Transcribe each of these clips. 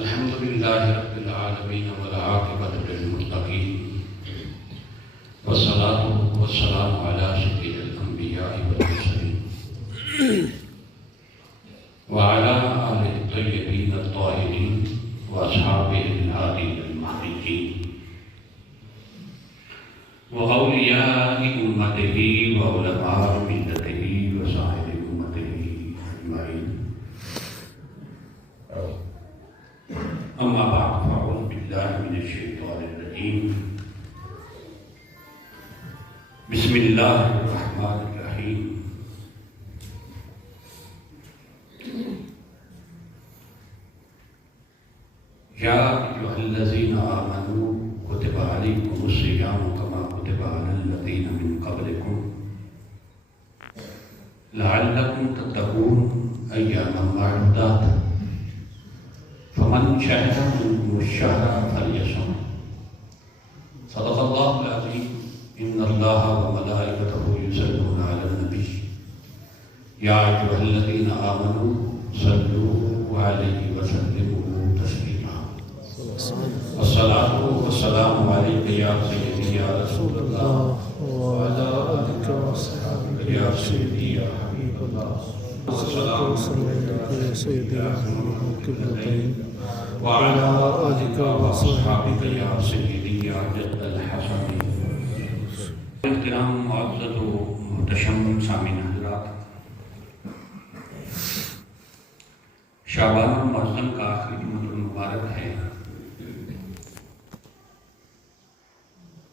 الحمد لله رب العالمين والعاقبة للمتقين والصلاة والسلام على سيد الأنبياء والمرسلين وعلى آله الطيبين الطاهرين وأصحابه الهادين المهديين وأولياء أمته وعلماء ملته وسائر أمته أجمعين. أما بعد فأعوذ بالله من الشيطان الرجيم. بسم الله الرحمن الرحيم. يا أيها الذين آمنوا كتب عليكم الصيام كما كتب على الذين من قبلكم لعلكم تتقون أياما معدودات فمن شهد منكم الشهر فليصم. صدق الله العظيم. إن الله وملائكته يصلون على النبي يا أيها الذين آمنوا صلوا عليه وسلموا تسليما. الصلاة والسلام عليك يا سيدي يا رسول الله وعلى آلك وصحبك يا سيدي يا حبيب الله. الصلاة والسلام عليك يا سيدي يا حبيب الله وعلى آلك وصحبك يا سيدي يا جد الحسن. احترام معزز و محتشم سامعین حضرات، شعبان المعظم کا آخری جمعہ المبارک ہے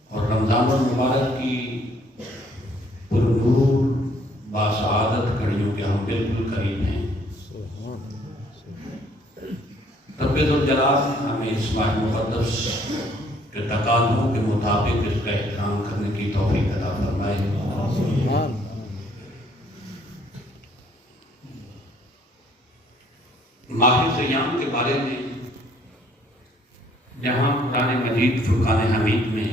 اور رمضان المبارک کی پرنور باسعادت گھڑیوں کے ہم بالکل قریب ہیں. رب ذوالجلال ہمیں اس ماہ مقدس کے تقاضوں کے مطابق اس کا احترام کرنے کی توفیق عطا فرمائے. ماہ صیام کے بارے میں جہاں قرآن مجید فرقان حمید میں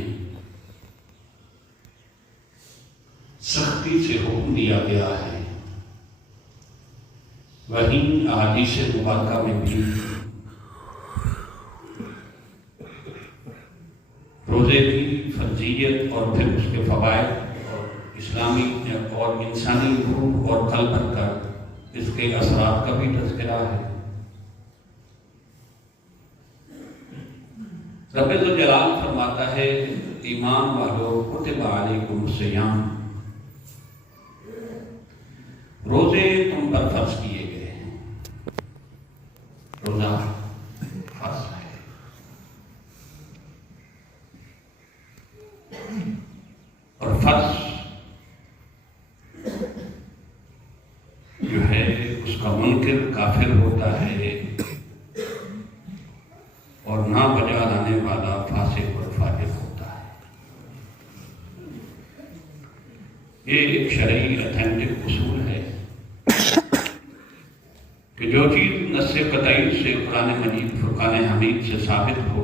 سختی سے حکم دیا گیا ہے، وہیں احادیث مبارکہ میں بھی روزے کی فرضیت اور پھر اس کے فوائد اور اسلامی اور انسانی روح اور قلب کا اس کے اثرات کا بھی تذکرہ ہے. رب ذوالجلال فرماتا ہے ایمان والو کتب علیکم الصیام، روزے تم پر فرض کیے گئے ہیں. روزہ فرض ہے اور فرض جو ہے اس کا منکر کافر ہوتا ہے اور نہ بجا لانے والا فاسق اور فاجر ہوتا ہے. یہ ایک شرعی اتھینٹک اصول ہے کہ جو چیز نص قطعی سے قرآن مجید فرقان حمید سے ثابت ہو،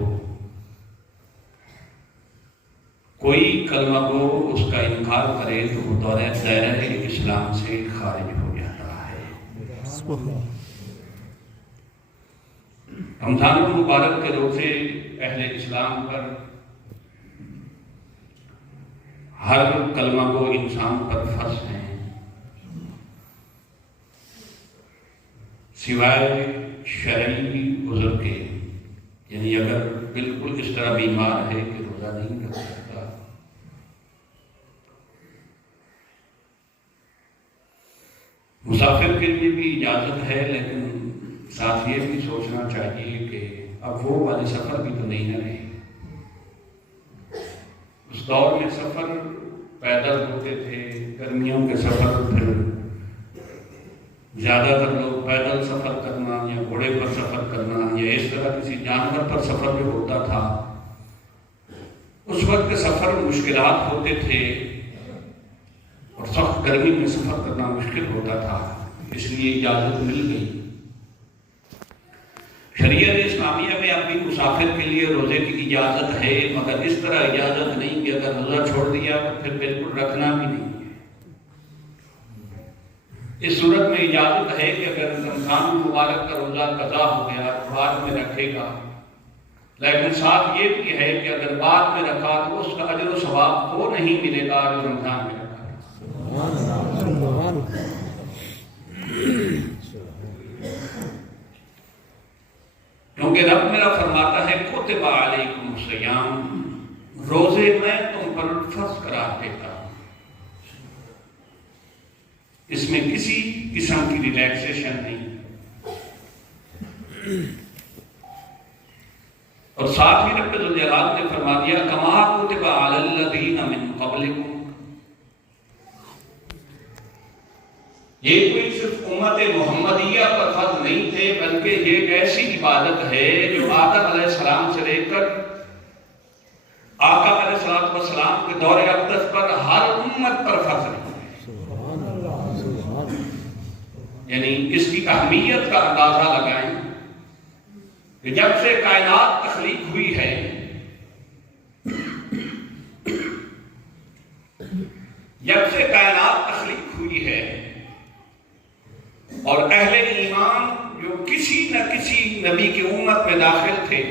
کوئی کلمہ کو اس کا انکار کرے تو وہ دائرہ اسلام سے خارج ہو جاتا ہے. رمضان المبارک کے روزے اہل اسلام پر ہر کلمہ کو انسان پر فرض ہیں، سوائے شرعی عذر کے. یعنی اگر بالکل اس طرح بیمار ہے کہ روزہ نہیں رکھ سکتا، مسافر کے لیے بھی اجازت ہے، لیکن ساتھ یہ بھی سوچنا چاہیے کہ اب وہ والے سفر بھی تو نہیں نہ رہے. اس دور میں سفر پیدل ہوتے تھے، گرمیوں کے سفر پھر زیادہ تر لوگ پیدل سفر کرنا یا گھوڑے پر سفر کرنا یا اس طرح کسی جانور پر سفر جو ہوتا تھا، اس وقت سفر مشکلات ہوتے تھے اور سخت گرمی میں سفر کرنا مشکل ہوتا تھا، اس لیے اجازت مل گئی. شریعت اسلامیہ میں اب بھی مسافر کے لیے روزے کی اجازت ہے، مگر اس طرح اجازت نہیں کہ اگر روزہ چھوڑ دیا تو پھر بالکل رکھنا بھی نہیں ہے. اس صورت میں اجازت ہے کہ اگر رمضان مبارک کا روزہ قضا ہو گیا تو بعد میں رکھے گا، لیکن ساتھ یہ بھی ہے کہ اگر بعد میں رکھا تو اس کا اجر و ثواب وہ نہیں ملے گا جو رمضان میں رکھا ہے۔ کیونکہ رب میرا فرماتا ہے کتب علیکم الصیام، روزے میں تم پر فرض قرار دیتا ہوں، اس میں کسی قسم کی ریلیکسیشن نہیں۔ اور ساتھ ہی رب ذوالجلال نے فرما دیا کما کتب علی الذین من قبلکم، یہ کوئی صرف امت محمدیہ پر فرض نہیں تھے، بلکہ یہ ایک ایسی عبادت ہے جو آدم علیہ السلام سے لے کر آقا علیہ السلام کے دور اقدس پر ہر امت پر فرض نہیں، یعنی اس کی اہمیت کا اندازہ لگائیں کہ جب سے کائنات تخلیق ہوئی ہے اور اہل ایمان جو کسی نہ کسی نبی کی امت میں داخل تھے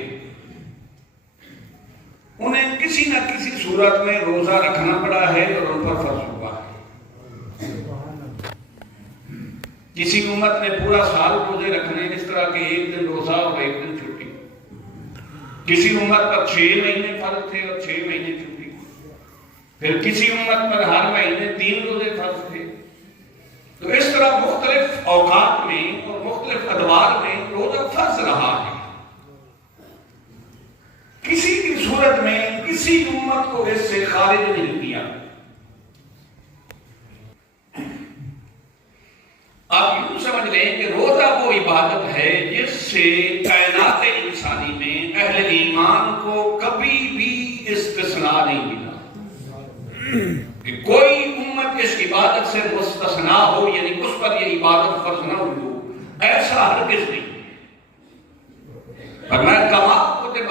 انہیں کسی نہ کسی صورت میں روزہ رکھنا پڑا ہے اور ان پر فرض ہوا ہے۔ کسی امت نے پورا سال روزے رکھنے، اس طرح کے ایک دن روزہ اور ایک دن چھٹی، کسی امت پر 6 مہینے فرض تھے اور 6 مہینے چھٹی، پھر کسی امت پر ہر مہینے 3 روزے فرض تھے۔ تو اس طرح مختلف اوقات میں اور مختلف ادوار میں روزہ فرض رہا ہے، کسی بھی صورت میں کسی امت کو اس سے خارج نہیں کیا۔ آپ یوں سمجھ لیں کہ روزہ وہ عبادت ہے جس سے کائنات انسانی میں اہل ایمان کو کبھی بھی استثناء نہیں ملا کہ کوئی امت اس عبادت سے مستثنا ہو، یعنی اس پر یہ عبادت فرض نہ ہو، ایسا ہرگز نہیں۔ فرمایا کما کتب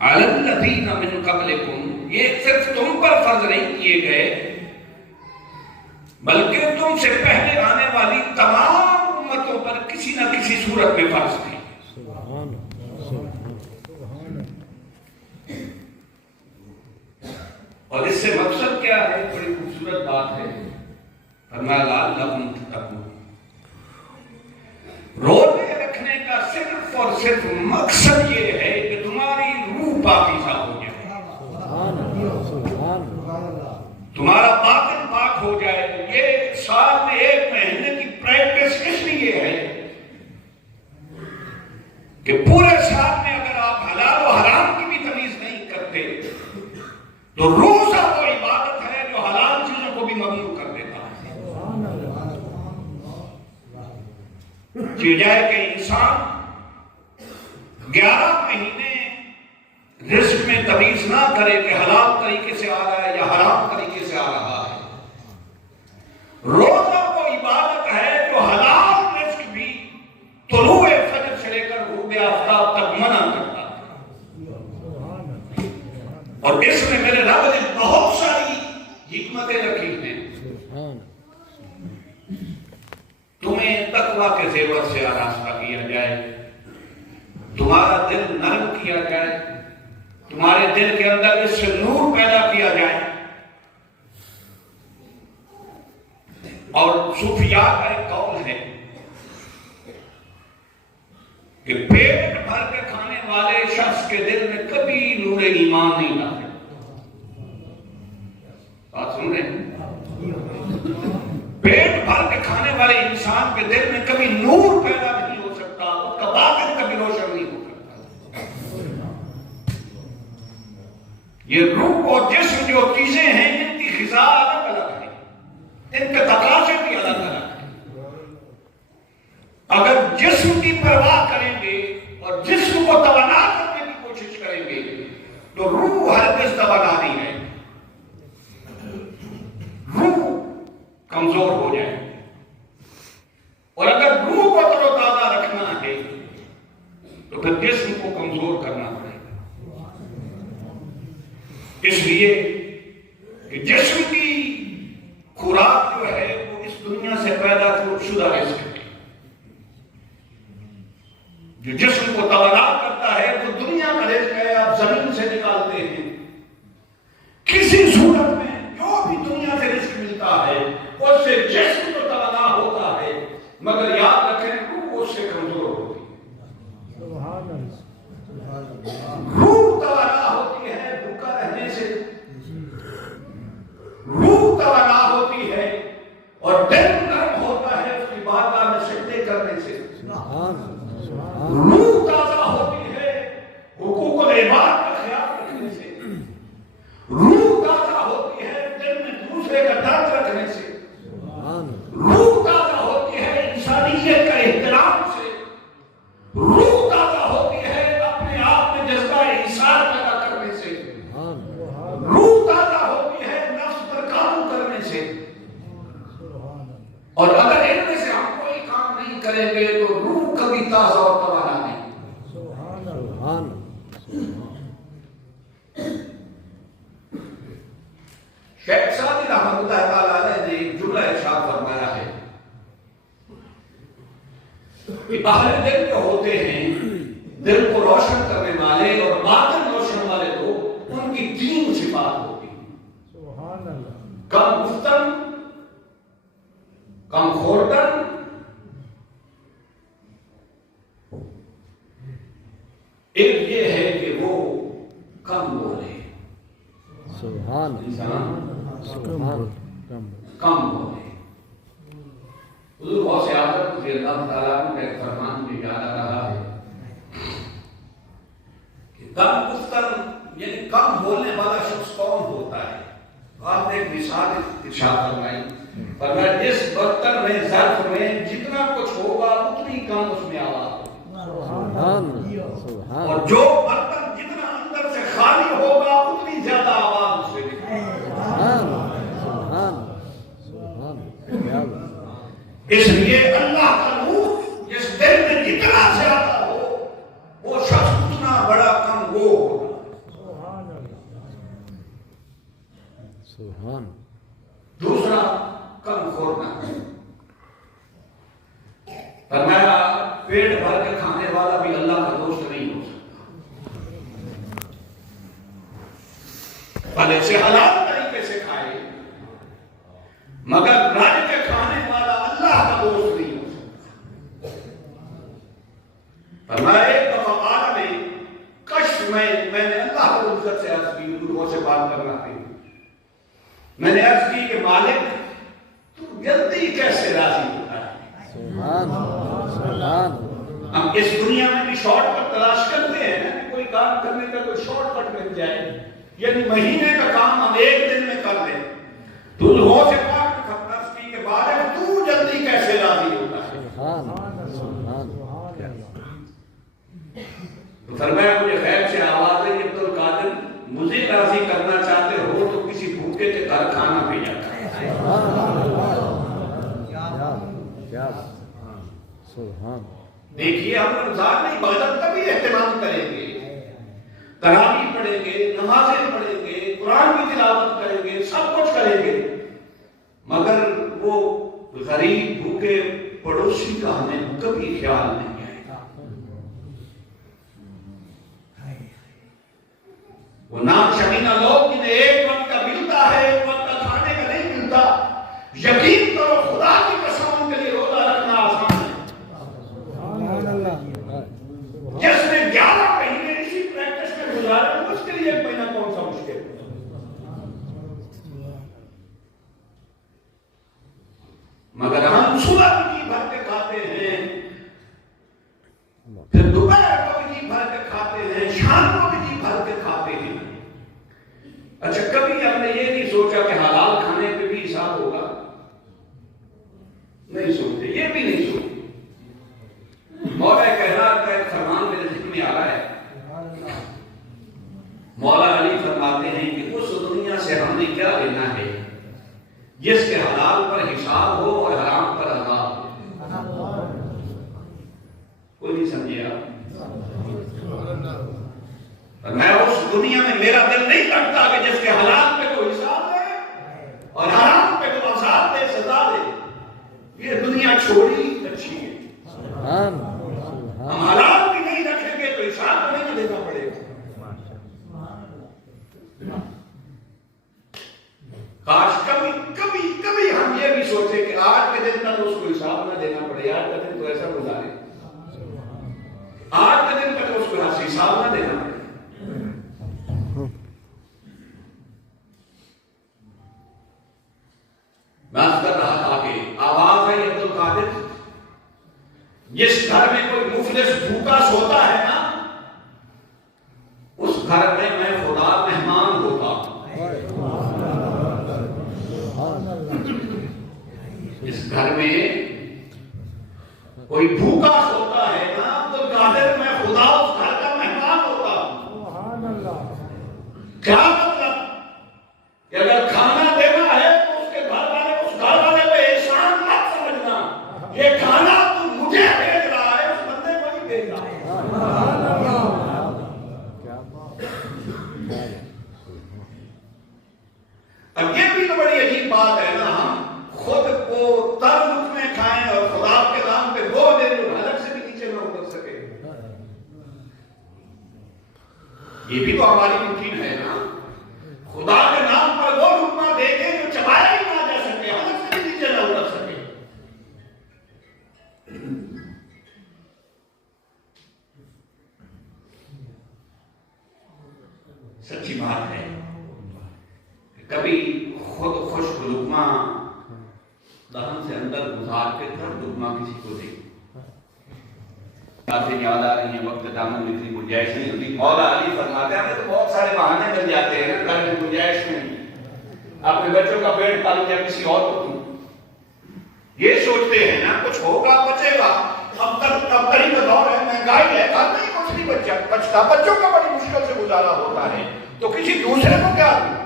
علی الذین من قبلکم، یہ صرف تم پر فرض نہیں کیے گئے بلکہ تم سے پہلے آنے والی تمام امتوں پر کسی نہ کسی صورت میں فرض تھے۔ اور اس سے مقصد کیا ہے؟ بڑی خوبصورت بات ہے، فرمایا لعلکم تتقون، روزے رکھنے کا صرف اور صرف مقصد یہ ہے کہ تمہاری روح پاکیزہ ہو جائے، تمہارا باطن پاک ہو جائے۔ یہ سال میں 1 مہینے کی پریکٹس اس لیے ہے کہ پورے سال میں اگر آپ حلال و حرام کی بھی تمیز نہیں کرتے تو روزہ وہ عبادت ہے جو حلال چیزوں کو بھی ممنوع کر دیتا ہے، کہ جائے کہ انسان 11 مہینے رزق میں تمیز نہ کرے کہ حلال طریقے سے آ رہا ہے یا حرام طریقے سے آ رہا ہے۔ روزہ وہ عبادت ہے جو حلال رزق بھی طلوع فجر سے لے کر غروب آفتاب تک منع کرتا ہے۔ اور اس میں میرے رب نے بہت ساری حکمتیں رکھی ہیں۔ تمہیں تقویٰ کے زیور سے آراستہ کیا جائے، تمہارا دل نرم کیا جائے، تمہارے دل کے اندر اس سے نور پیدا کیا جائے۔ اور صوفیاء کا ایک قول ہے کہ پیٹ بھر کے کھانے والے شخص کے دل میں کبھی نور ایمان نہیں آتا۔ بات سن رہے ہیں؟ پیٹ بھر کے کھانے والے انسان کے دل میں کبھی نور پیدا نہیں ہو سکتا، اس کا باطن کبھی روشن نہیں ہو سکتا۔ یہ روح اور جسم جو چیزیں ہیں ان کی غذا الگ الگ ہے، ان کے تقاضے بھی الگ الگ ہیں۔ اگر جسم کی پرواہ کریں گے اور جسم کو توانا کرنے کی کوشش کریں گے تو روح ہرگز توانا نہیں ہے، روح کمزور ہو جائے۔ اور اگر روح کو تر و تازہ رکھنا ہے تو پھر جسم کو کمزور کرنا پڑے گا، اس لیے کہ جسم کی خوراک جو ہے وہ اس دنیا جو جسم کو توانا کرتا ہے وہ دنیا کا رزق ہے، آپ زمین سے نکالتے ہیں، کسی صورت میں جو بھی دنیا سے رزق ملتا ہے اس سے جسم تو توانا ہوتا ہے، مگر یاد رکھیں روح اس سے کمزور ہوتی ہے، روح توانا ہوتی ہے بھوکا رہنے سے، روح توانا ہوتی ہے اور دل نرم ہوتا ہے اس کی بارگاہ میں سجدے کرنے سے، روح تازہ ہوتی ہے حقوق العباد کا خیال رکھنے سے، روح تازہ ہوتی ہے دل میں دوسرے کا درد رکھنے سے، روح تازہ ہوتی ہے انسانیت کا احترام سے، روح تازہ ہوتی ہے اپنے آپ میں جذبہ انصاف پیدا کرنے سے، روح تازہ ہوتی ہے نفس پر قابو کرنے سے، اور اگر ان میں سے ہم کوئی کام نہیں کریں گے تو روح کبھی تازہ اور توانا نہیں۔ شیخ سعدی رحمۃ اللہ تعالیٰ علیہ نے ایک جملہ ارشاد فرمایا ہے کہ اہل دل جو ہوتے ہیں دل کو روشن کرنے والے اور باطن روشن والے لوگ، ان کی تین صفات ہوتی ہیں، کم گفتن، کم خوردن، ایک یہ ہے کہ وہ کم بولے، کم بولے۔ حضور غوث اعظم رضی اللہ تعالیٰ عنہ کا ایک فرمان مجھے یاد آ رہا ہے کہ کم گفتن یعنی کم بولنے والا شخص کون ہوتا ہے؟ آپ نے ایک مثال ارشاد فرمائی، فرمایا جس برتن میں ظرف میں جتنا کچھ ہوگا اتنی کم اس میں آواز ہوگی، اور جو برتن جتنا اندر سے خالی ہوگا اتنی زیادہ آواز اس سے نکلے گی۔ اس لیے اللہ کا نور جس دل میں جتنا زیادہ ہو وہ شخص اتنا بڑا کم وہ ہوگا۔ دوسرا کم خورنا، فرمایا پیٹ بھر کے کھانے والا بھی اللہ کا دوست نہیں ہو سکتا، بھلے سے حلال طریقے سے کھائے مگر رج کے کھانے والا اللہ کا دوست نہیں ہو سکتا۔ فرمایا ایک دفعہ عالم کشف میں نے اللہ کو عزت سے عرض کی، لوگوں سے بات کر رہا تھی، میں نے عرض کی کہ مالک تو جلدی کیسے راضی ہوتا ہے؟ ہم اس دنیا میں بھی شارٹ کٹ تلاش کرتے ہیں کہ کوئی کام کرنے کا کوئی شارٹ کٹ مل جائے، یعنی مہینے کا کام ہم ایک دن میں کر لیں، تو لوگوں سے بات عرض کی کہ مالک تو جلدی کیسے راضی ہوتا ہے؟ تو فرمایا مجھے غیب سے آواز ہے کہ عبد القادر مجھے راضی کرنا چاہتے ہو تو کسی بھوکے کے گھر کھانا بھیجا کرے۔ دیکھیے ہم رمضان میں عبادت کا بھی اہتمام کریں گے، تراویح پڑھیں گے، نمازیں پڑھیں گے، قرآن کی تلاوت کریں گے، سب کچھ کریں گے، مگر وہ غریب بھوکے پڑوسی کا ہمیں کبھی خیال نہیں آئے گا۔ وہ نام شمینہ لوگ جنہیں ایک وقت کا ملتا ہے ایک وقت کا کھانے کا نہیں ملتا، یقین کرو خدا کی قسم ان کے لیے روزہ رکھنا آسان ہے۔ جس نے 11 مہینے اسی پریکٹس میں گزارے اس کے لیے ایک مہینہ کون سا مشکل ہے؟ مگر ہم صبح بھی جی بھر کے کھاتے ہیں، پھر دوپہر کو بھی جی بھر کے کھاتے ہیں، شام کو بھی جی بھر کے کھاتے ہیں۔ اچھا کبھی ہم نے یہ نہیں سوچا کہ حلال کھانے پہ بھی حساب ہوگا؟ نہیں سوچتے، یہ بھی نہیں سوچتے۔ مولا کائنات کا ایک فرمان میرے ذہن میں آ رہا ہے، مولا علی فرماتے ہیں کہ اس دنیا سے ہم نے کیا لینا ہے جس کے حلال پر حساب ہو اور حرام پر عذاب ہو؟ کوئی نہیں سمجھے آپ؟ میں اس دنیا میں میرا دل نہیں لگتا کہ جس کے حلال پہ کوئی حساب ہے اور حرام پہ کوئی عذاب دے، سزا دے۔ یہ دنیا چھوڑی اچھی ہے، ہم حلال بھی دن تک اس کو 80 سال نہ دینا پڑے. میں کر رہا تھا کہ آواز ہے عبد القادر، جس گھر میں کوئی مفلس بھوکا سوتا ہے نا، اس گھر میں میں خدا مہمان ہوتا ہوں. اس گھر میں کوئی بھوکا سوتا ہے نا عبد القادر، میں خدا اس گھر کا مہمان ہوتا ہوں. کیا مطلب کہ اگر کھانا دینا ہے تو اس کے گھر والے پہ احسان مت سمجھنا، یہ کھانا تو مجھے بھیج رہا ہے، اس بندے کو نہیں بھیج رہا. اب یہ بھی تو بڑی عجیب بات ہے نا، ہم خود کو تر لقمے کھائیں اور خدا کے نام پہ وہ دیں جو حلق سے بھی نیچے نہ اتر سکے. یہ بھی تو ہماری ممکن ہے نا، خدا کے نام پر وہ لقمہ دے کے جو چبایا ہی نہ جا سکے، حلق سے بھی نیچے نہ اتر سکے. سچی بات ہے، کبھی خود خشک لقمہ دہن سے اندر گزار کے تب لقمہ کسی کو دے. باتیں یاد آ رہی ہیں، وقت دامن میں اتنی گنجائش نہیں ہوتی. مولا علی فرماتے ہیں تو بہت سارے بہانے مل جاتے ہیں نا، گھر میں گنجائش نہیں، اپنے بچوں کا پیٹ پالوں یا کسی اور کو دوں. یہ سوچتے ہیں نا کچھ ہوگا بچے گا. اب تری کا دور ہے، مہنگائی ہے، گھر میں کچھ نہیں بچتا، بچوں کا بڑی مشکل سے گزارا ہوتا ہے، تو کسی دوسرے کو کیا دوں.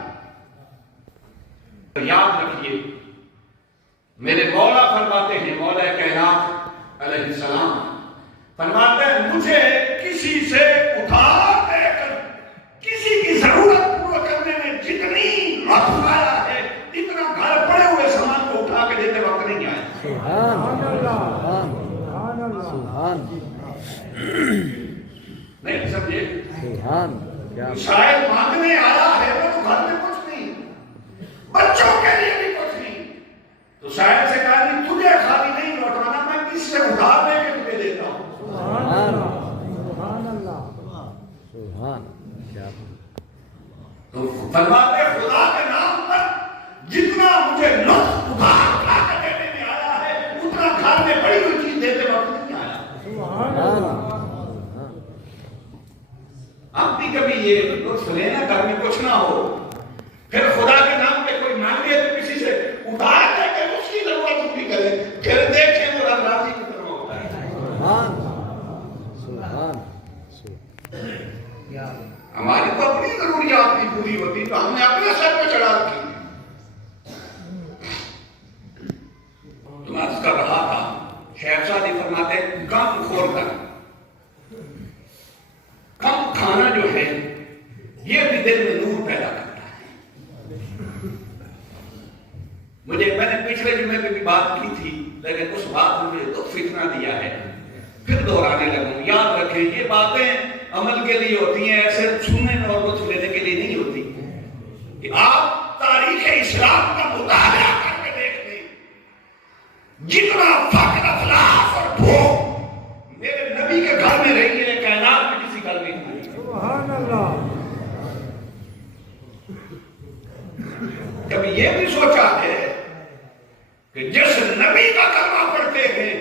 یاد رکھیے میرے مولا فرماتے ہیں، مولا کائنات علیہ السلام فرماتے ہیں، مجھے کسی سے ادھار لے کر کسی کی ضرورت پورا کرنے میں جتنی لطف آیا ہے، اتنا گھر پڑے ہوئے سامان کو اٹھا کے دیتے وقت نہیں آیا. سبحان اللہ، سبحان نہیں سمجھے؟ شاید مانگنے آیا ہے وہ تو گھر میں کچھ نہیں، بچوں کے لیے بھی کچھ نہیں، تو شاید سے کہا نہیں تجھے خالی نہیں لوٹانا، میں کس سے ادھار لے کے تجھے دیتا ہوں. تو فرماتے خدا کے نام پر جتنا مجھے لطف ادھار اٹھا کے دینے میں آیا ہے، اتنا گھر میں بڑی ہوئی چیز دیتے وقت نہیں آیا. ہم بھی کبھی یہ لطف لینا گھر میں کچھ نہ ہو، پھر خدا کے نام پہ کوئی مانگے تو کسی سے ادھار لے کے اس کی ضرورت پوری کرے، پھر دیکھیں وہ رب راضی کتنا ہوتا ہے. ہماری تو اپنی ضروریات نہیں پوری ہوتی تو ہم نے اپنے سر پہ چڑھا رکھی. تو میں اس کا رہا تھا، شہنشاہ جی فرماتے ہیں کم خور کر، کم کھانا جو ہے یہ بھی دل میں نور پیدا کرتا ہے. میں نے پچھلے جمعے پہ بھی بات کی تھی، لیکن اس بات میں مجھے دکھ اتنا دیا ہے، پھر دہرانے لگوں. یاد رکھیں یہ باتیں عمل کے لیے ہوتی ہیں، ایسے سننے اور لطف لینے کے لیے نہیں ہوتی. کہ آپ تاریخ اسلام کا مطالعہ کر کے دیکھ لیں، جتنا فقر افلاس اور بھوک میرے نبی کے گھر میں رہی ہے، کائنات میں کسی گھر میں نہیں. سبحان اللہ. کبھی یہ بھی سوچا ہے کہ جس نبی کا کلمہ پڑھتے ہیں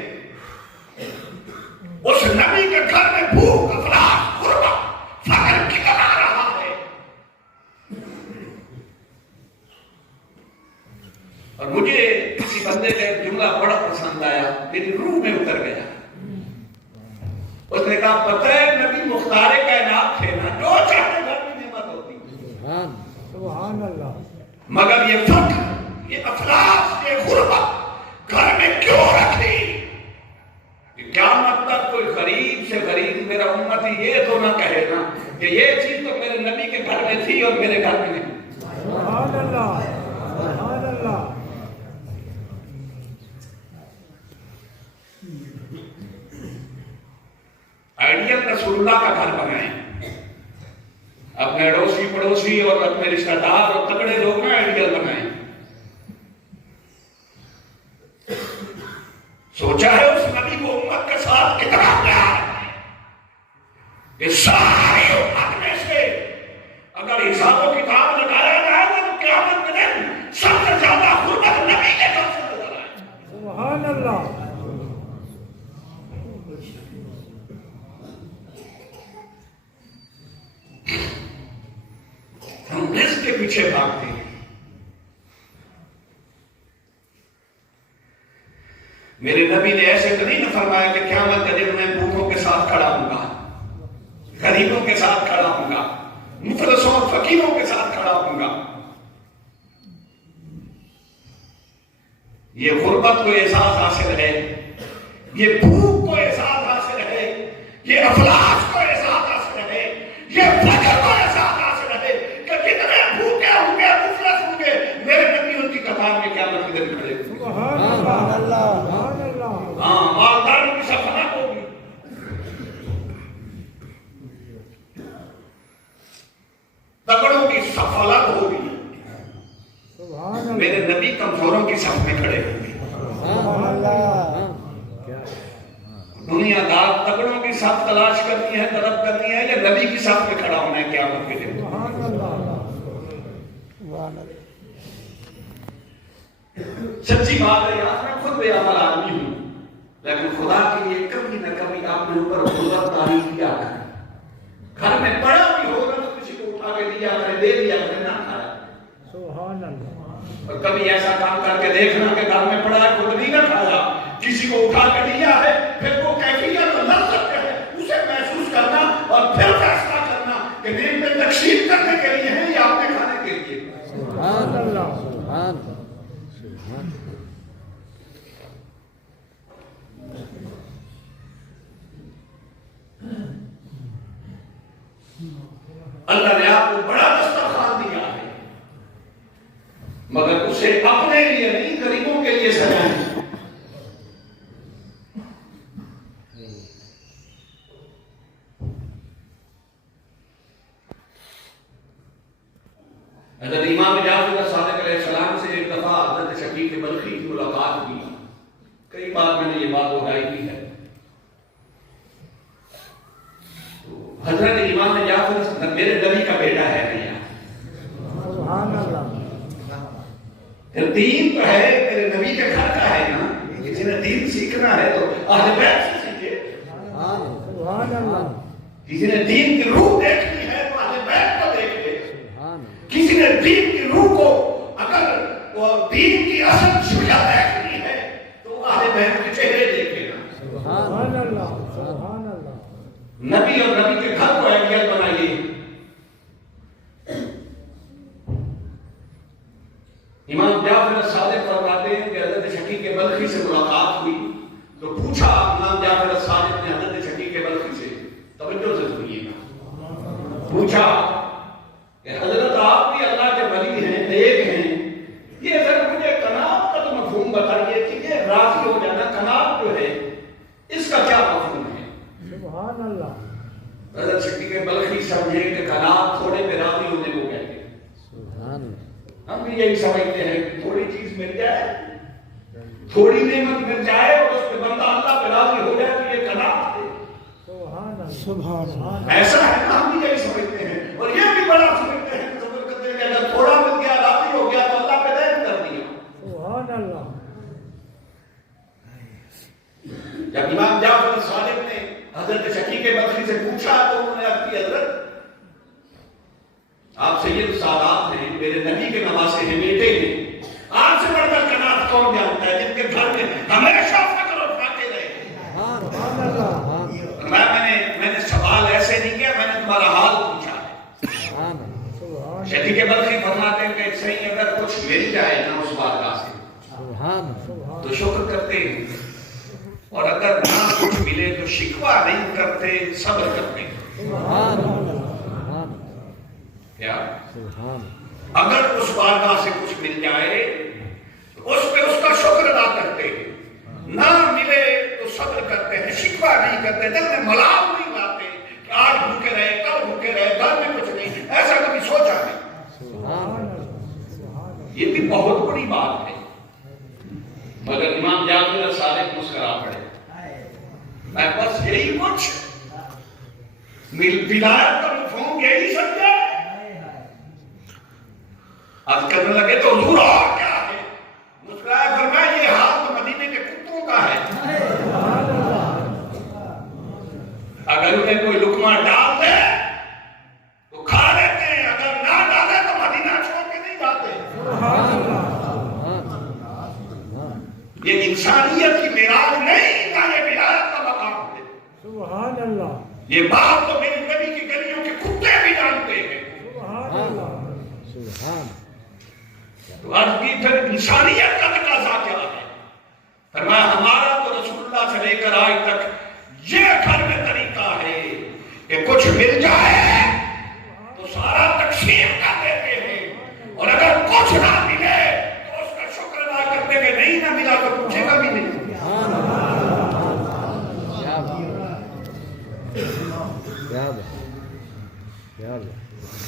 اس نبی کے گھر میں بھوک افلاس غربت فقر کتنا رہا ہے. اور مجھے کسی بندے کا ایک جملہ بڑا پسند آیا، میری روح میں اتر گیا. اس نے کہا پتہ ہے نبی مختار کائنات تھے نا، جو چاہتے گھر میں نعمت ہوتی. سبحان اللہ. مگر یہ فقر، یہ افلاس، یہ غربت گھر میں کیوں رکھی؟ قیامت تک کوئی غریب سے غریب میرا امتی یہ تو نہ کہے نا کہ یہ چیز تو میرے نبی کے گھر میں تھی اور میرے گھر میں نہیں. سبحان اللہ، سبحان اللہ. آئیڈیل رسول اللہ کا گھر بنائیں، اپنے اڑوسی پڑوسی اور اپنے رشتہ دار اور تگڑے لوگ نا آئیڈیل بنائیں. سوچا ہے اس نبی کو امت کے ساتھ کتنا پیار ہے، کہ سارے اپنے سے اگر حساب و کتاب لگایا جائے تو قیامت کے دن سب سے زیادہ حرمت نبی کے گھر سے نظر آئے. سبحان اللہ. ہم رزق کے پیچھے بھاگتے ہیں. میرے نبی نے ایسے تو نہیں فرمایا کہ قیامت کے دن میں بھوکوں کے ساتھ کھڑا ہوں گا, غریبوں کے ساتھ کھڑا ہوں گا, مفلسوں اور فقیروں کے ساتھ کھڑا ہوں گا. یہ غربت کو احساس حاصل ہے, یہ بھوک کو احساس حاصل ہے, یہ افلاس کو احساس حاصل ہے, یہ فقر کو احساس حاصل ہے کہ کتنے بھوکے ہوں گے, مفلس ہوں گے, میرے نبی ان کی قطار میں قیامت کے دن کھڑے ہوں گے. سبحان اللہ. ہاں, مالداروں کی سفارت ہوگی. تگڑوں کی سفالت ہوگی. میرے نبی کمزوروں کی صف میں کھڑے ہوں گے. دنیا دار تگڑوں کی صف تلاش کرنی ہے, طلب کرنی ہے, یا نبی کی صف میں کھڑا ہونا ہے قیامت کے دن. سچی بات ہے یار, میں خود بے عمل آدمی ہوں, لیکن خدا کے لیے کبھی نہ کبھی اپنے اوپر غربت طاری کیا کریں. گھر میں پڑا بھی ہوگا تو کسی کو اٹھا کے دیا کرے, دے دیا کرے, نہ کھایا. سبحان اللہ. اور کبھی ایسا کام کر کے دیکھنا کہ گھر میں پڑا ہے, خود نہیں نہ کھایا, کسی کو اٹھا کے دیا ہے, پھر وہ کیفیت اور لذت ہے اسے محسوس کرنا اور پھر فیصلہ کرنا کہ دین میں تقسیم کرنے کے لیے ہے یا اپنے کھانے کے لیے. سبحان اللہ. سبحان اللہ. اللہ نے آپ کو بڑا دسترخوان دیا ہے, مگر اسے اپنے لیے نہیں, غریبوں کے لیے سجائیں. حضرت امام جعفر صادق علیہ السلام سے ایک دفعہ حضرت شقیق بلخی کی ملاقات ہوئی. کئی بار میں نے یہ بات دہرائی کی ہے. حضرت امام جعفر میرے نبی کا بیٹا ہے بھیا. سبحان اللہ. دین تو ہے, میرے نبی کے گھر کا ہے نا. کسی نے دین سیکھنا ہے تو اہل بیت سے سیکھے. سبحان اللہ. کسی نے دین کی روح دیکھنی ہے تو اہل بیت کو دیکھے. کسی نے دین کی روح کو, اگر وہ دین کی اصل شکل دیکھنی ہے تو اہل بیت کے چہرے دیکھے نا. سبحان اللہ. سبحان اللہ. نبی اور نبی کے گھر کو اہمیت بنائیے. امام جعفر صادق فرماتے ہیں کہ حضرت شقیق بلخی سے ملاقات ہوئی تو پوچھا امام جعفر صادق نے حضرت شقیق بلخی سے, توجہ سے سنیے گا, پوچھا کہ حضرت آپ بھی اللہ کے ولی ہیں, نیک ہیں, یہ ذرا مجھے قناعت کا تو مفہوم بتائیے کہ یہ راضی ہو جانا, قناعت جو ہے اس کا کیا مفہوم ہے. سبحان اللہ. حضرت شقیق بلخی سمجھے کہ قناعت تھوڑے میں راضی ہونے کو کہتے ہیں. سبحان اللہ. ہم بھی یہی سمجھتے ہیں کہ تھوڑی چیز مل جائے, تھوڑی نعمت مل جائے اور اس پہ بندہ اللہ پہ راضی ہو جائے تو یہ قناعت ہے. سبحان اللہ. ایسا ہے, ہم بھی یہی سمجھتے ہیں اور یہ بھی بڑا سمجھتے ہیں, سمجھ کرتے ہیں کہ اگر تھوڑا مل گیا, راضی ہو گیا تو اللہ پہ رحم کر دیا. سبحان اللہ. جب امام جعفر صادق نے حضرت شقیق بلخی سے پوچھا تو انہوں نے عرض کی, حضرت آپ سید سادات ہیں, میرے نبی کے نواسے ہیں, بیٹے ہیں, آپ سے بڑھ کر قناعت کون جانتا ہے جن کے گھر میں ہمیشہ فقر اور فاقے رہے. سبحان اللہ. میں نے سوال ایسے نہیں کیا, میں نے تمہارا حال پوچھا ہے. شقیق بلخی فرماتے ہیں کہ صحیح اگر کچھ مل جائے نا اس بارگاہ سے تو شکر کرتے ہیں, اور اگر نہ کچھ ملے تو شکوہ نہیں کرتے, صبر کرتے ہیں. کیا اگر اس بارگاہ سے کچھ مل جائے تو اس پہ اس کا شکر ادا کرتے ہیں, نہ ملے تو صبر کرتے ہیں, شکوہ نہیں کرتے, دل میں ملال نہیں لاتے کہ آج بھوکے رہے, کل بھوکے رہے, گھر میں کچھ نہیں. ایسا کبھی سوچا نہیں. یہ بھی بہت بڑی بات ہے. مگر امام جعفر صادق مسکرا پڑے. میں بس یہی کچھ ولایت کا مفہوم یہی سمجھا آج کرنے لگے تو حضور اور کیا ہے؟ مسکرایا فرمایا یہ حال تو مدینے کے کتوں کا ہے. اگر انہیں کوئی لقمہ ڈال دے تو کھا لیتے ہیں, اگر نہ ڈالے تو مدینہ چھوڑ کے نہیں جاتے. یہ انسانیت کی معراج نہیں, نہ یہ ولایت کا مقام ہے. سبحان اللہ. یہ بات تو میری نبی کی گلیوں کے کتے بھی جانتے ہیں. سبحان اللہ. سبحان. تو آج بھی پھر انسانیت کا تقاضا کیا ہے؟ فرمایا ہمارا تو رسول اللہ سے لے کر آج تک یہ گھر میں طریقہ ہے کہ کچھ مل جائے تو سارا تقسیم کر دیتے ہیں, اور اگر کچھ نہ ملے تو اس کا شکر ادا کرتے کہ نہیں نہ ملا تو پوچھے گا بھی نہیں.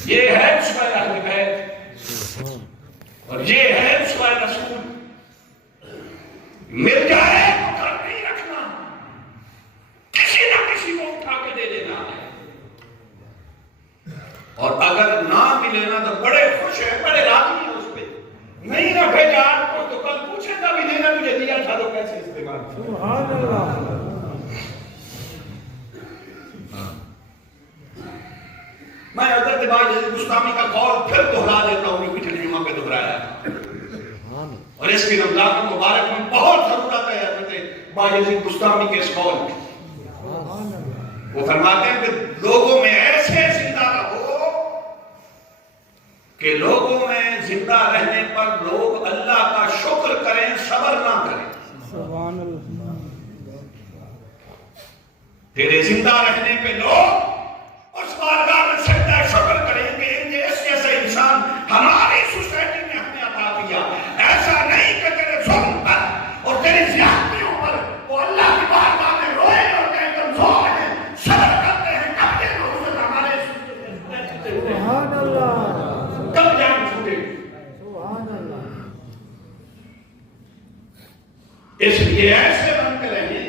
یہ ہے عشق اہل بیت اور یہ ہے عشق رسول. مل جائے تو گھر نہیں رکھنا, کسی نہ کسی کو اٹھا کے دے دینا ہے, اور اگر نہ ملے نا تو بڑے خوش ہیں, بڑے راضی ہیں اس پہ. نہیں رکھے جان کو تو کل پوچھے گا بھی نہیں نا مجھے دیا تھا تو کیسے استعمال. سبحان اللہ. میں حضرت باجی بستامی کا قول پھر دہرا دیتا ہوں جو پچھلے جمعہ پہ دہرایا تھا, اور اس کی رمضان مبارک میں بہت ضرورت ہے حضرت باجی بستامی کے اس قول میں. وہ فرماتے ہیں کہ لوگوں میں ایسے زندہ رہو کہ لوگوں میں زندہ رہنے پر لوگ اللہ کا شکر کریں, صبر نہ کریں. سبحان اللہ. تیرے زندہ رہنے پہ لوگ اس بارگاہ میں سجدہ شکر کریں گے کہ اس جیسے انسان ہماری سوسائٹی میں ہمیں عطا کیا. ایسا نہیں کہ تیرے ظلم پر اور تیری زیادتیوں پر وہ اللہ کی بارگاہ میں روئے اور کہیں کمزور ہیں, صبر کرتے ہیں. کب یہ حضور ہمارے سبحان اللہ. کب جان چھوٹے. سبحان اللہ. اس لیے ایسے بن کے رہیں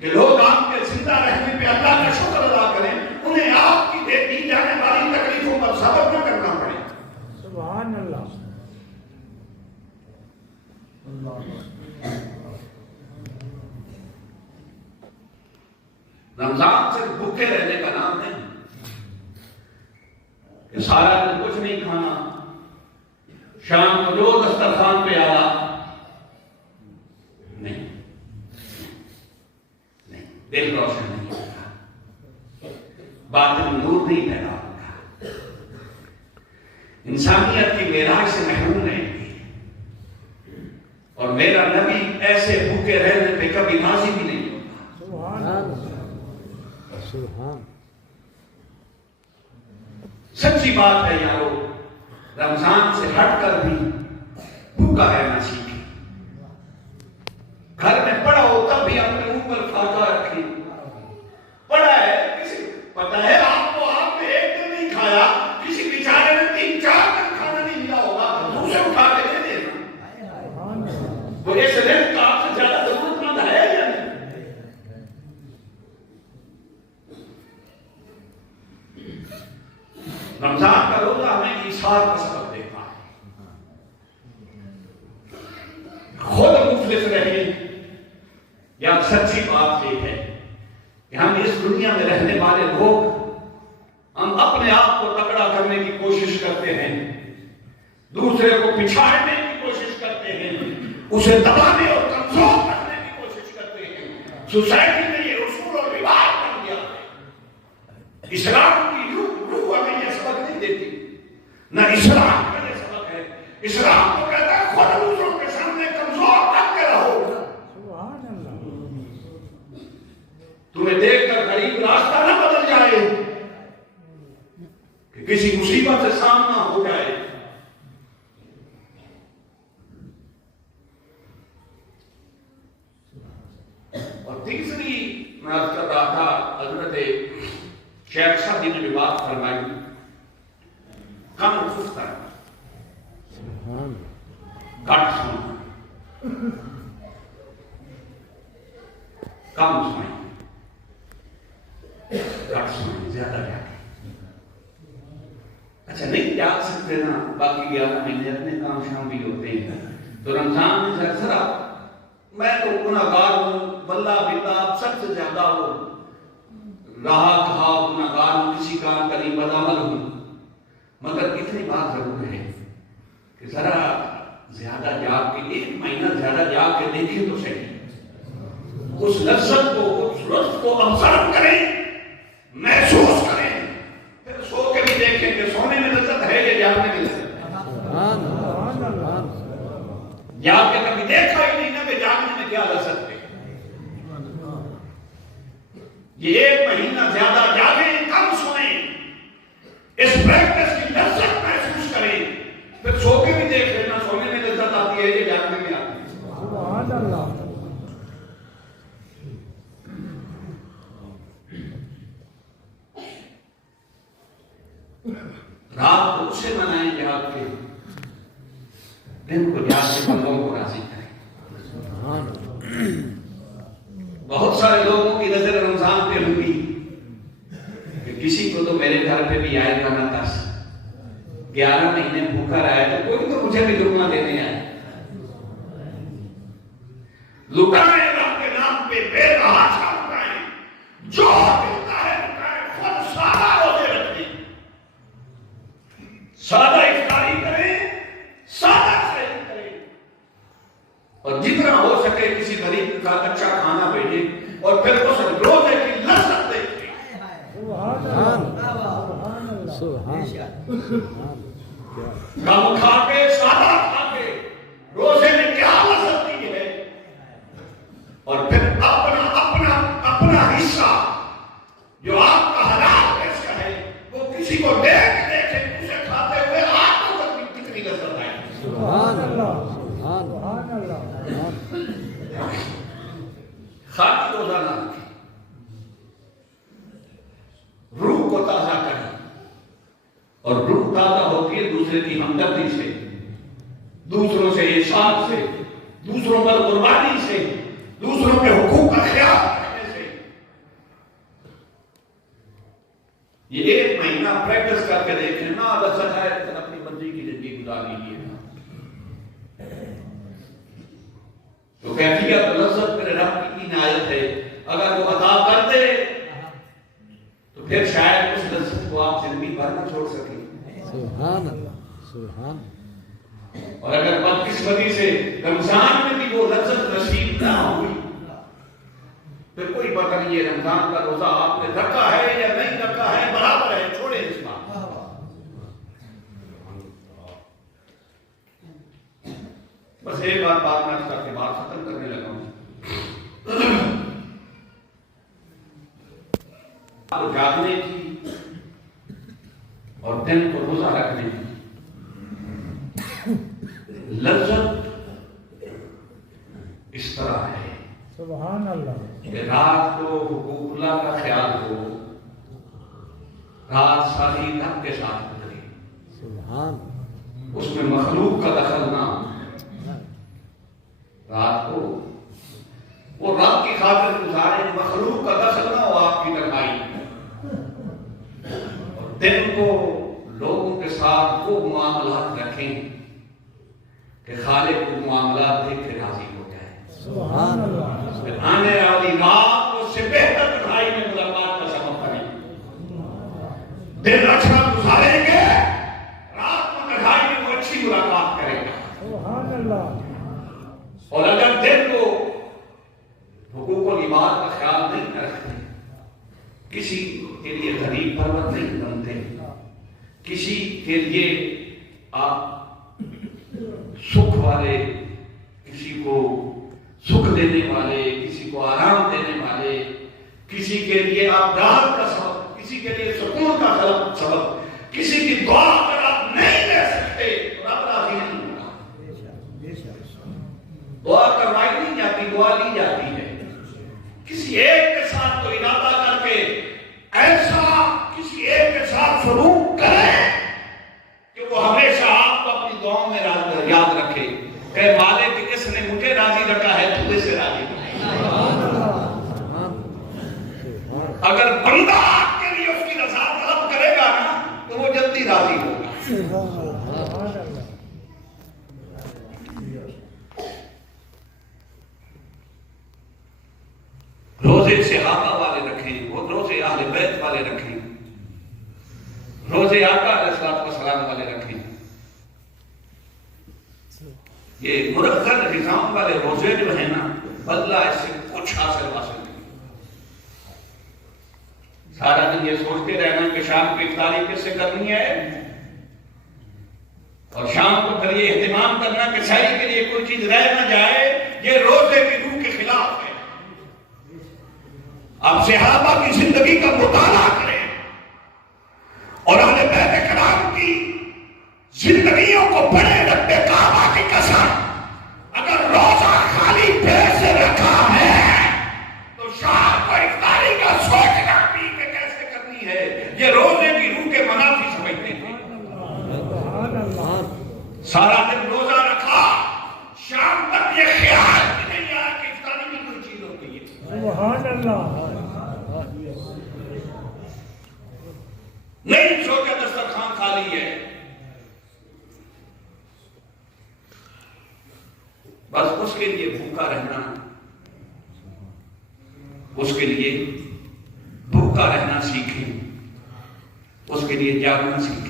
کہ لوگ آپ کے زندہ رہنے پہ اللہ کا شکر ادا کریں, انہیں آپ کی دی جانے والی تکلیفوں پر صبر نہ کرنا پڑے. سبحان اللہ. رمضان صرف بھوکے رہنے کا نام نہیں کہ سارا دن کچھ نہیں کھانا, شام کو جو دسترخوان پہ آیا نہیں, دل روشن نہیں ہوتا, باطن نور نہیں پیدا ہوتا, انسانیت کی معراج سے محروم رہیں گے. اور میرا نبی ایسے بھوکے رہنے پہ کبھی راضی بھی نہیں ہوتا. سبحان اللہ. سبحان. سچی بات ہے یارو, رمضان سے ہٹ کر بھی بھوکا رہنا سیکھیں. گھر میں پڑا ہو تب بھی اپنے اوپر فاقہ رکھیں. پڑا ہے کسی پتہ ہے آپ کو, آپ نے ایک دن نہیں کھایا, کسی بیچارے نے 3-4 دن کھانا نہیں ملا ہوگا, اسے اٹھا کے دے دینا. وہ اس رزق کا آپ سے زیادہ ضرورت مند ہے یا نہیں؟ رمضان کا روزہ ہمیں ایثار کا سبق دیتا ہے. خود مفلس رہیں, یا سچی بات یہ ہے کہ ہم اس دنیا میں رہنے والے لوگ ہم اپنے آپ کو تکڑا کرنے کی کوشش کرتے ہیں, دوسرے کو پچھاڑنے کی کوشش کرتے ہیں, اسے دبانے اور کمزور کرنے کی کوشش کرتے ہیں. سوسائٹی میں یہ اصول اور رواج بن گیا ہے. اسلام کی روح ہمیں یہ سبق نہیں دیتی, نہ اسلام کا یہ سبق ہے. اسلام کو کہتا ہے خود دوسروں کے سامنے کمزور کر کے رہو. سبحان اللہ. تمہیں دیکھ کر غریب راستہ نہ بدل جائے کہ کسی مصیبت سے سامنا ہو جائے. اور تیسری میں عرض کر رہا تھا, حضرت شیخ صاحب نے جو بات فرمائی, کم خفتہ گھٹ سننا, کم سنائیں, گھٹ سنائیں, زیادہ جاگیں. اچھا نہیں جاگ سکتے نا, باقی 11 مہینے اپنے کام شام بھی ہوتے ہیں, تو رمضان میں ذرا میں تو گناہگار ہوں, بلہ بلہ سب سے زیادہ ہو رہا کہا گناہگار ہوں, کسی کام کا نہیں بدعمل ہوں, مگر اتنی بات ضرور ہے کہ ذرا زیادہ جاگ کے 1 مہینہ زیادہ جاگ کے دیکھیں تو صحیح, اس لذت کو اس لطف کو ابزرو کریں, محسوس کریں, پھر سو کے بھی دیکھیں کہ سونے میں لذت ہے یا جاگنے میں لذت ہے. جاگ کے کبھی دیکھا ہی نہیں نا کہ جاگنے میں کیا لذت ہے. یہ 1 مہینہ زیادہ جاگیں, کم سوئیں, اس پریکٹس کی لذت محسوس کریں, پھر سو کے بھی دیکھ لینا سونے میں لذت آتی ہے یا جاگنے میں آتی ہے. سبحان اللہ. رات کو اسے منائیں جاگ کے, دن کو جاگ کے بندوں کو راضی کریں. بہت سارے لوگوں کی نظر رمضان پہ ہوگی کہ کسی کو تو میرے گھر پہ بھی آئے گا نا 10 11 مہینے بھوکا رہا ہے, تو کوئی تو مجھے بھی لقمہ دینے آئے. لٹائیں رب کے نام پہ بے تحاشا لٹائیں, جو ملتا ہے لٹائیں, خود سادہ روزے رکھیں, سادہ افطاری کریں, سادہ سحری کریں, اور جتنا ہو سکے کسی غریب کا اچھا کھانا بھیجیں, اور پھر اس روزے کی لذت دیکھیں. کم کھا کے سادہ کھا کے روزے میں کیا لذت دی ہے, اور پھر اپنا حصہ جو آپ کا حلال پیش کا ہے وہ کسی کو دیکھیں اسے کھاتے ہوئے آپ کو کتنی لذت آئے. سبحان اللہ. سبحان اللہ. خالی روزانہ رکھیں, روح کو تازہ کریں, اور روح تازہ ہوتی ہے دوسرے کی ہمدردی سے, دوسروں سے احسان سے, دوسروں پر قربانی سے, دوسروں کے حقوق کا خیال رکھنے سے. یہ 1 مہینہ پریکٹس کر کے دیکھیں نا, لذت ہے تو اپنی بندی کی زندگی گزار لیجیے. تو کیفیت لذت میرے رب کی عنایت ہے, اگر وہ عطا کر دے تو پھر شاید اس لذت کو آپ زندگی بھر نہ چھوڑ سکیں. سبحان اللہ. سبحان. اور اگر بدقسمتی سے رمضان میں بھی وہ لذت نصیب نہ ہوئی, پھر کوئی پتہ نہیں ہے رمضان کا روزہ آپ نے رکھا ہے یا نہیں رکھا ہے, برابر ہے, چھوڑے اس بات. بس ایک بار بات میں کر کے بات ختم کرنے لگا ہوں. آپ جاگنے کی اور دن کو روزہ رکھنے کی لذت اس طرح ہے سبحان اللہ. کہ رات کو حقوق اللہ کا خیال ہو, رات ساری رب کے ساتھ گزرے, سبحان. اس میں مخلوق کا دخل نہ ہو. رات کو وہ رب کی خاطر گزارے, مخلوق کا دخل نہ ہو آپ کی تنہائی میں, اور دن کو لوگوں کے ساتھ وہ معاملات رکھیں کہ خالق کو معاملات دیکھ کے راضی ہو جائے. سبحان اللہ. پھر آنے والی رات اس سے بہتر تنہائی میں ملاقات کا سبب بنے. دن اچھا گزاریں گے, رات میں تنہائی میں وہ اچھی ملاقات کرے گا. سبحان اللہ. اور اگر دن کو حقوق و عبادت کا خیال نہیں رکھتے, کسی کے لیے غریب پرور نہیں بنتے, کسی کے لیے آپ سکھ والے, کسی کو سکھ دینے والے, کسی کو آرام دینے والے, کسی کے لیے آپ راحت کا سبب, کسی کے لیے سکون کا سبب, کسی کی دعا اگر آپ نہیں لے سکتے تو رب راضی نہیں ہوگا. دعا کروائی نہیں جاتی, دعا لی جاتی ہے. کسی ایک کے ساتھ تو ارادہ کر کے ایسا کسی ایک کے ساتھ سلوک کریں کہ وہ ہمیشہ آپ کو اپنی دعاؤں میں یاد رکھے کہ مالک اس نے مجھے راضی رکھا ہے, تو اسے راضی رکھا. اگر بندہ آپ کے لیے اس کی رضا سبحان اللہ روزے صحابہ والے رکھیں، وہ روزے اہل بیت والے رکھیں، روزے آقا علیہ الصلوۃ والسلام والے رکھیں، یہ مرغن نظام والے روزے جو ہیں نا، اللہ اس سے کچھ حاصل نہیں۔ سارا دن یہ سوچتے رہنا کہ شام کی افطاری کس سے کرنی ہے، اور شام کو پھر یہ اہتمام کرنا کہ سحری کے لیے کوئی چیز رہ نہ جائے، یہ روزے کی روح کے خلاف ہے۔ اب صحابہ کی زندگی کا مطالعہ کریں اور اہل بیت کرام کی زندگیوں کو پڑھیں۔ رب کعبہ کی قسم، اگر روزہ خالی پیٹ سے رکھا ہے تو شام کو افطاری کا سوچنا بھی کہ کیسے کرنی ہے، یہ روزے کی روح کے منافی سمجھتے ہیں۔ سارا دن روزہ رکھا، شام تک یہ خیال بھی نہیں آیا کہ افطاری میں کوئی چیز ہو گئی ہے۔ سبحان اللہ نہیں سوچا دسترخوان خالی ہے، بس اس کے لیے بھوکا رہنا، اس کے لیے بھوکا رہنا سیکھیں، اس کے لیے جاگنا سیکھیں،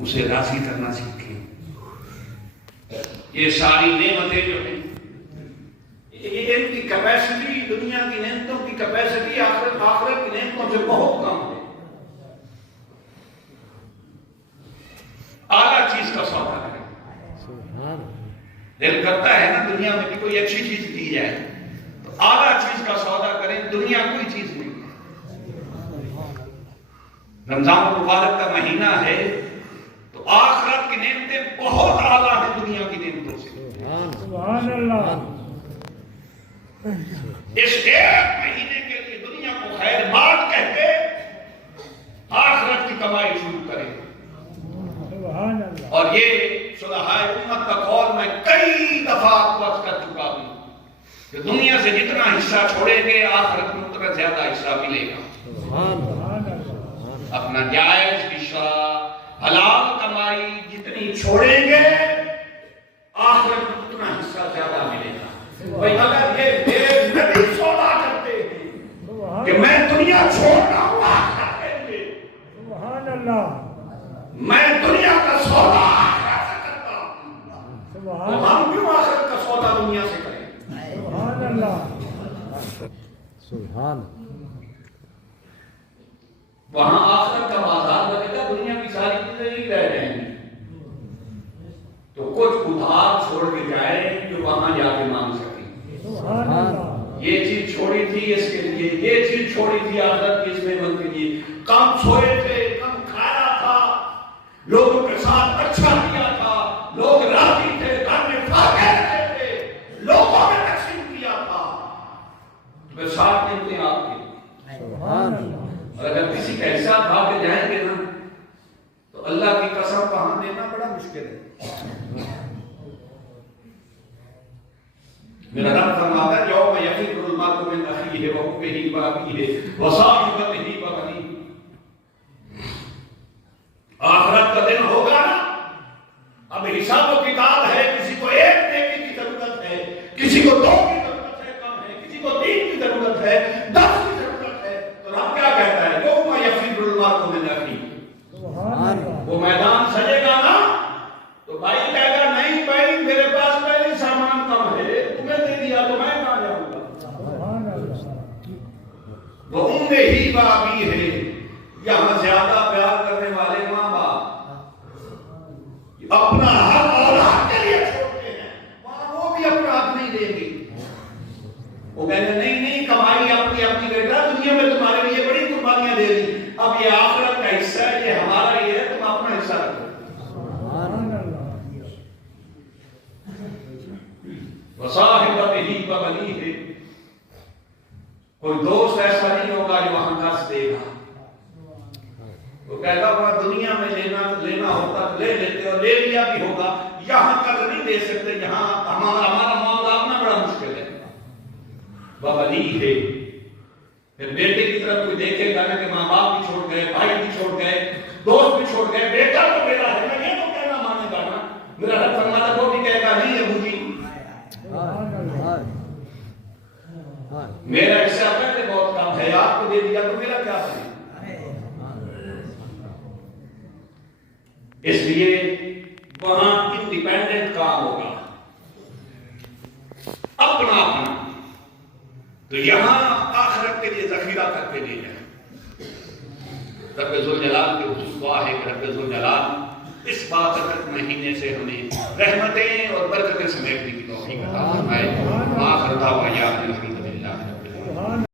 اسے راضی کرنا سیکھیں۔ یہ ساری نعمتیں جو ہیں، یہ ان کی کیپیسٹی، دنیا کی نعمتوں کی کیپیسٹی آخرت کی نعمتوں سے بہت کم ہے۔ اعلیٰ چیز کا سودا کریں، دل کرتا ہے نا دنیا میں کہ کوئی اچھی چیز دی جائے، تو اعلیٰ چیز کا سودا کریں، دنیا کوئی چیز نہیں ہے۔ رمضان المبارک کا مہینہ ہے تو آخرت کی نعمتیں بہت اعلیٰ ہیں دنیا کی نعمتوں سے۔ سبحان اللہ اس ایک مہینے کے لیے دنیا کو خیر بات کہتے آخرت کی کمائی شروع کریں۔ سبحان اللہ اور یہ صلحائے امت کا قول میں کئی دفعہ عرض کر چکا ہوں کہ دنیا سے جتنا حصہ چھوڑیں گے آخرت میں اتنا زیادہ حصہ ملے گا۔ سبحان اللہ اپنا جائز حصہ، حلال کمائی جتنی چھوڑیں گے آخرت میں اتنا حصہ زیادہ ملے گا۔ بھائی اگر یہ نبی سودا کرتے ہیں کہ میں دنیا چھوڑ رہا ہوں آخرت کے لیے، سبحان اللہ میں دنیا کا سودا آخرت سے کرتا ہوں، تو ہم کیوں آخرت کا سودا دنیا سے کریں؟ سبحان اللہ سبحان وہاں آخرت کا بازار بنے گا، دنیا کی ساری چیزیں نہیں رہ جائیں گی، تو کچھ ادھار چھوڑ کے جائیں جو وہاں جا کے مانگ سکیں۔ سبحان اللہ یہ چیز چھوڑی تھی اس کے لیے، یہ چیز چھوڑی تھی آخرت کی اس نعمت کے لیے، کم سوئے تھے، کم کھایا تھا، لوگوں کے ساتھ اچھا کیا تھا، لوگ راضی تھے، گھر میں فاقے رہتے تھے، لوگوں میں تقسیم کیا تھا، تو ساتھ نعمتیں آپ کی۔ سبحان اللہ اور اگر کسی کا حصہ کھا کے جائیں گے نا تو اللہ کی قسم وہاں دینا بڑا مشکل ہے۔ میرا رب فرماتا ہے یوم یفر المرء من اخیہ وامہ وابیہ وصاحبتہ وبنیہ، آخرت کا دن ہوگا نا، اب حساب و کتاب ہے، کسی کو ایک نیکی کی ضرورت ہے، کسی کو دو کی ضرورت ہے، کم ہے، کسی کو تین کی ضرورت ہے، 10 کی ضرورت ہے، تو رب کیا کہتا ہے یوم یفر المرء من اخیہ، سبحان اللہ وہ میدان سجے گا نا تو بھائی کہے گا نہیں بھائی میرے پاس پہلے سامان کم ہے، تمہیں دے دیا تو میں کہاں جاؤں گا۔ سبحان اللہ وہ امہ ہی بابی ہے، یہاں زیادہ پیار کرنے والے ماں باپ اپنا حق اولاد کے لیے چھوڑتے ہیں، وہاں وہ بھی اپنا حق نہیں دیں گے، وہ کہتے ہیں نہیں نہیں کمائی اپنی اپنی بیٹا، دنیا میں تمہارے لیے بڑی قربانیاں دے دی، اب یہ آخرت کا حصہ ہے، یہ ہمارا ہی ہے، تم اپنا حصہ رکھو۔ سبحان اللہ وصاحبتہ وبنیہ، کوئی دوست ایسا نہیں ہوگا جو وہاں قرض دے گا، وہ کہتا ہوگا دنیا میں لینا ہوتا تو لے لیتے، اور لے لیا بھی ہوگا، یہاں قرض نہیں دے سکتے، یہاں ہمارا معاملہ اپنا بڑا مشکل ہے۔ وبنیہ، پھر بیٹے کی طرف کوئی دیکھے گا نا کہ ماں باپ بھی چھوڑ گئے، بھائی بھی چھوڑ گئے، دوست بھی چھوڑ گئے، اس لیے وہاں انڈیپینڈنٹ کام ہوگا، اپنا اپنا. تو یہاں آخرت کے لیے ذخیرہ کرتے نہیں ہے. رب ذوالجلال کے حضور دعا ہے کہ رب ذوالجلال اس بابرکت مہینے سے ہمیں رحمتیں اور برکتیں سمیٹنے کی توفیق عطا فرمائے. آخر دعوانا